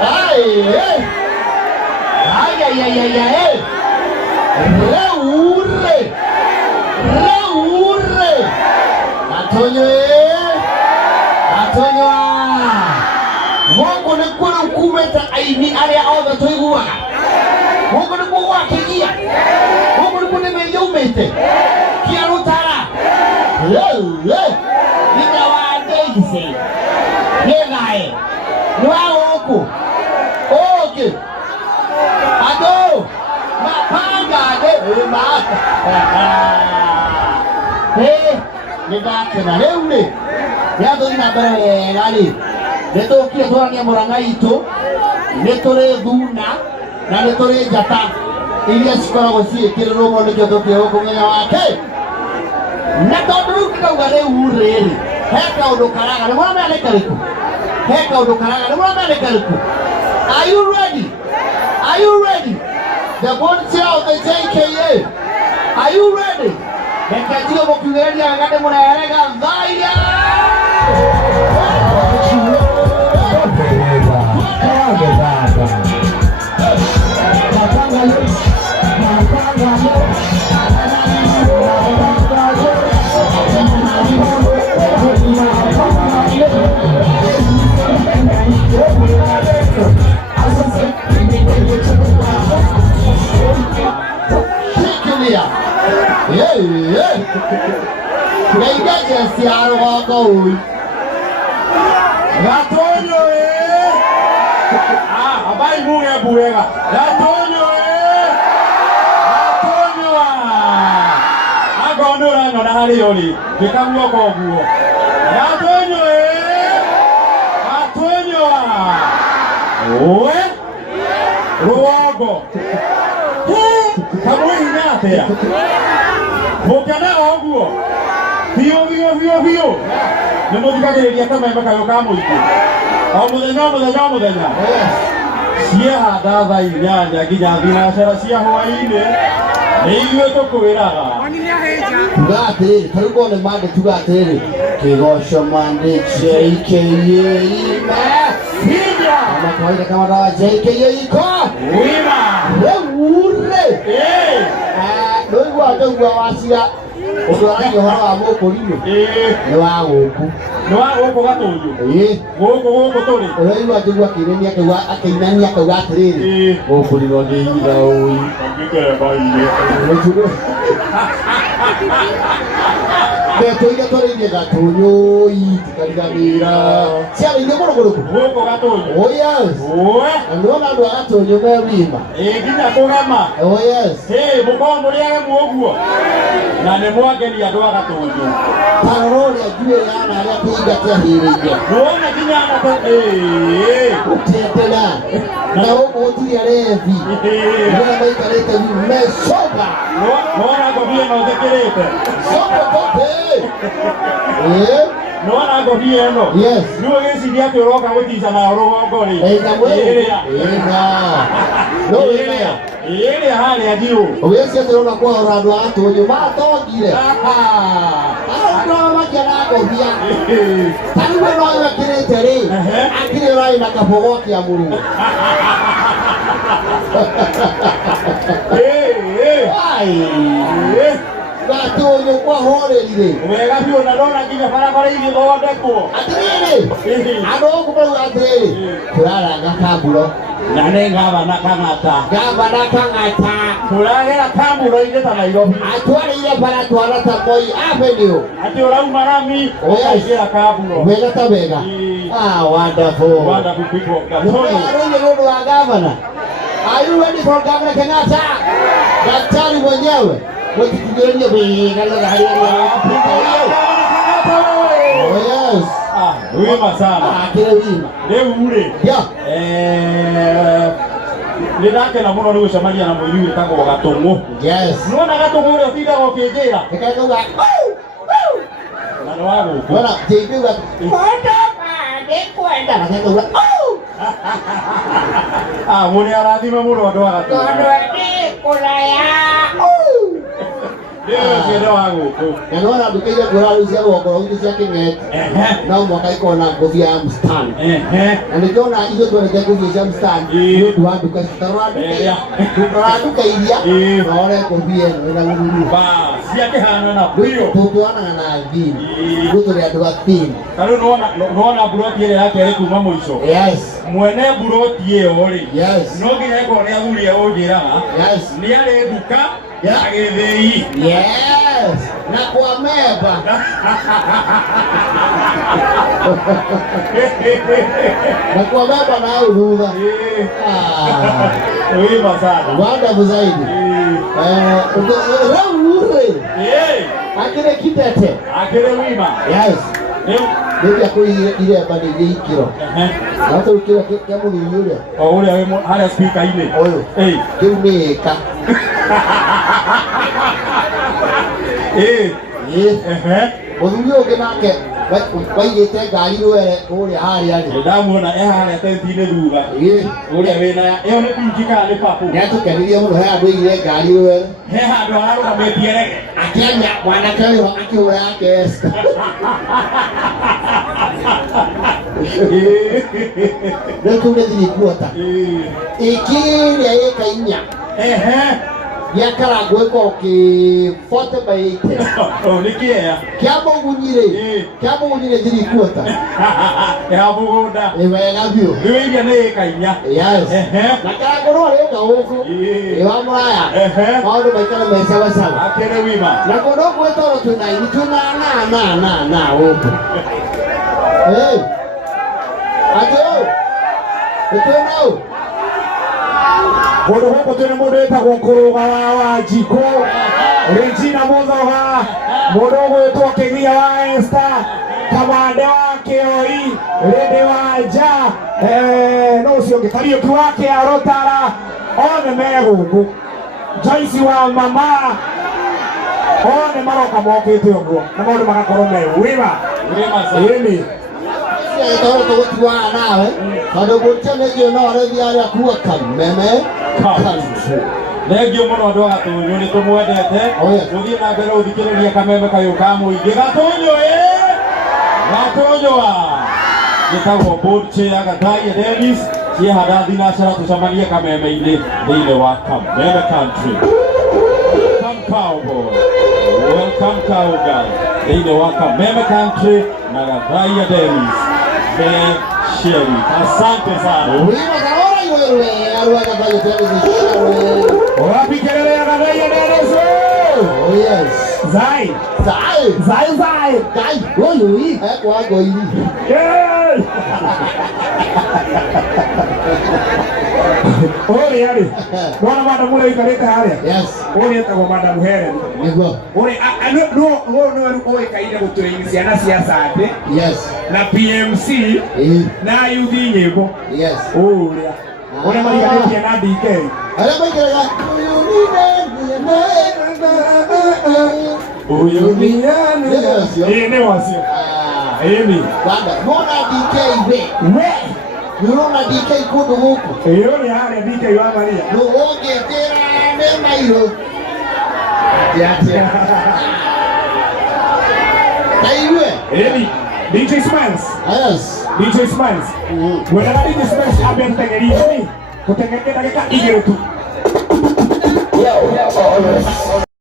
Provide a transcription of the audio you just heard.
Ai. Ai. Reure. Atonyo. Mungu ni kuna kumeta aini aria othe tuiguaga. Mungu ni kuwakigia. Mungu ni kuna meyumete. Kiarutara. Nina wadeise. Yegae. Nuaoku. Okay. Ado. Mapanga de mata. Nigakena leule. Yado ina bere ngali. Neto kia torania Murang'a itu. Netore thuna na netore njata iria cikoragwo ciĩkĩrĩrwo mwanĩke tũkĩo kũmenya wake. Na tondũ rĩu kĩkauga rĩu rĩrĩ he kaũndũ karaga nĩ mwana nĩ karĩkũ? He kaũndũ karaga nĩ mwana nĩ karĩkũ? Are you ready? Are you ready? The volunteer of the JKA. Are you ready? Reke njigo mũkiugĩrĩria wega ndĩmũreherega thaya. Naigaje siaro wako huyu. Gatonyo abai munge buega. Gatonyo Agondora no na hari yori. Gikamuo ko guo. Gatonyo Oe Ruogo. Kamwe inatea. Mukana oguo. Bio. Nemo dikagĩrĩria kamembe kayo ka mũingĩ. O mũthenya. Cia ndatha inyanya nginya thinacara cia hwaĩ-inĩ. Nĩ ithuĩ tũkwĩraga. Tugatĩrĩrĩ, tarĩu kone mande tugatĩrĩrĩ. Kĩgoco mande JKA Hinya. Kama kawaida kama dawa JKA iko. Wima. Reure. Ndoigua ndogua wacira. Ũndũ waragio ũhoro wa mũkũrinũ nĩ wa gũkũ Gatonyo gũkũ tũrĩ ũraigua njũgua akĩinania akauga atĩrĩrĩ gũkũrinwo nĩ ira ũi Nĩtũire tũrĩithie Gatonyo tikariganĩra ciarĩithie mũrũgũrũkũ gũkũ Gatonyo. Oh yes. Na nĩwona andũ a Gatonyo me wima nginya kũgema. Oh yes. Mũkorwo mũrĩ agemu ũguo na nĩ mwangeni andũ a Gatonyo. Tarorĩa njuĩ yana arĩa tũingatia hĩrĩire nĩwona nginya gũtiendera na gũkũ gũtirĩ arethi nĩwona maikarĩte mecoka nĩwona ngobia ĩno thĩkĩrĩte sokotote nĩwona ngobia ĩno rĩu gĩciria atĩ ũroka gũtica nayo rũgongo-rĩ ĩrĩa harĩa ndiũ ũgĩcia atĩ ũrona kwahora andũ a Gatonyo matongire andũ makĩona ngobia tarĩu ĩno ũyũ akĩrĩte-rĩ akĩrĩ ũrarĩ na kabogo kĩa mũrũo Gatonyo kwahorerire wega biũ na ndona nginya barabara igĩthondekwo atĩrĩrĩ andũ gũkũ marauga atĩrĩrĩ tũraranga Kamburo na nĩ gavana Kang'ata tũragera Kamburo-inĩ ta Nairobi atwarĩire bara twara ta Moi Avenue atĩ ũrauma Rami ũkaingĩra Kamburo wega ta wega. Wonderful people of Gatonyo. Nĩũndũ wa gavana. Are you ready for Governor Kenyatta? Daktari mwenyewe wetikugĩrĩria wega na Oh yes. Wima sana. Kĩrĩ wima. Rĩu-rĩ. Nĩndakena mũno nĩ gũcemania na mũini wĩtagwo Gatũng'ũ. Yes. Nĩwona Gatũng'ũ ũrĩa ũtindaga ũkĩnjĩra. Ĩkauga na nĩ wa gũkũ. Wona tĩngĩuga kwenda na kauga mũrĩ arathime mũno andũ a Gatũng'ũ. Tondũ ndĩ kũraya ndio wangu naona dukaile gurari cia rwongo rũu cia kĩng'eti no mwaka ikona ngũbia ya mstan na nĩkĩona icio twendete ngũbia cia mstan nĩ ũndũ wa nduka duka iria nore ngũbia ĩno ĩna gũthuru cia kĩhana na biũ tũtwanaga na thini tũtũrĩ andũ athini tarĩu nona buroti ĩrĩa yake ĩrĩ kuma mũico mwene buroti ĩyo rĩ no nginya ĩkorwo nĩ athuri ũnjĩraga nĩ arĩ nduka ya gĩthĩi na kwa meba na kwa meba na urudha wima sana wonderful zaidi raure akire kitete akire wima nĩbia kũiremba nĩ iria ikĩro na tũrũkĩra kĩa mũthuri ũrĩa ũrĩa wĩ harĩa spika-inĩ ũyũ kĩu nĩ ĩka mũthuri ũngĩ nake waigĩte ngari rwere ũrĩa harĩa rĩ ndamuona harĩa tenti-inĩ thutha ũrĩa wĩna ĩyo nĩ pinki kana nĩ papu nĩatũkenirie mũno he andũ aigire ngari rwere he handũ ararũgamĩtie rege akĩanya mwanake ũyũ akĩhũra yake esta rĩu kĩu nĩ thiri kuota ĩkĩrĩa ĩka inya gĩa karangũ ĩkorwo kĩ 40/80 nĩ kĩea kĩa mũgunyi rĩ thiri kuota ya mũgũnda wega biũ rĩu iria nĩ ĩka inya na karangũ no rĩũka gũkũ wa mũraya maũndũ maikara mecabacaga akĩrĩ wima na kũndũ ũguo toro twĩna ini twĩna na gũkũ atĩ ũũ nĩtwĩna ũũ mũndũ gũkũ twĩna mũndũ wĩtagwo Kũrũga wa Wanjikũ Regina Mũthoga mũndũ ũgwĩtwo Kĩgia wa Esther Kamande wa Kĩoi Rĩndĩ wa Nja no ũcio ũngĩ Kariũki wa Kĩaro Tara othe me gũkũ Joyce wa Mama othe maroka mokĩte ũguo na maũndũ magakorwo me wĩra ĩni toro tũgũtuaga nawe tondũ gũtĩanĩgio no arĩthia arĩa kuga Kameme Country thengio mũno andũ a Gatũnyũ nĩ tũmwendete tũthiĩ na mbere ũthikĩrĩria kameme kayũ ka mũingĩ Gatũnyũ Gatũnyũ gĩtagwo board chair Gatharia Dennis ciehanda thinacara tũcemanie kameme-inĩ thĩinĩ wa Kameme Country. Welcome cowboy, welcome cowgirl thĩinĩ wa Kameme Country na Gatharia Dennis Sheri. Asante sana. Wapi kelele ya Gatharia Dennis? Oh yes. Zai. Huyu hii wako hivi. Ore yari. Bwana madam ule ikaleta hale. Yes. Ore etagwo madam Helen. Niguo. Ore no kaida gũtũreini ciana cia Sande. Yes. Na PMC. Na youth nyĩmbo. Yes. Ore mariganĩtie na DK. Arĩa maikaraga uyu ni nani? Nĩ wacio. Ĩni. Mona DK we. Nĩũrona DK kũndũ gũkũ. Ũyũ nĩ harĩa DK wa Maria. Ũngĩtĩra nĩ mairũ. Taiwe. Ĩni. DJ Smiles. Yes. DJ Smiles. Wena DJ Smiles abentegeria ni. Kutengeneza dakika 2 tu.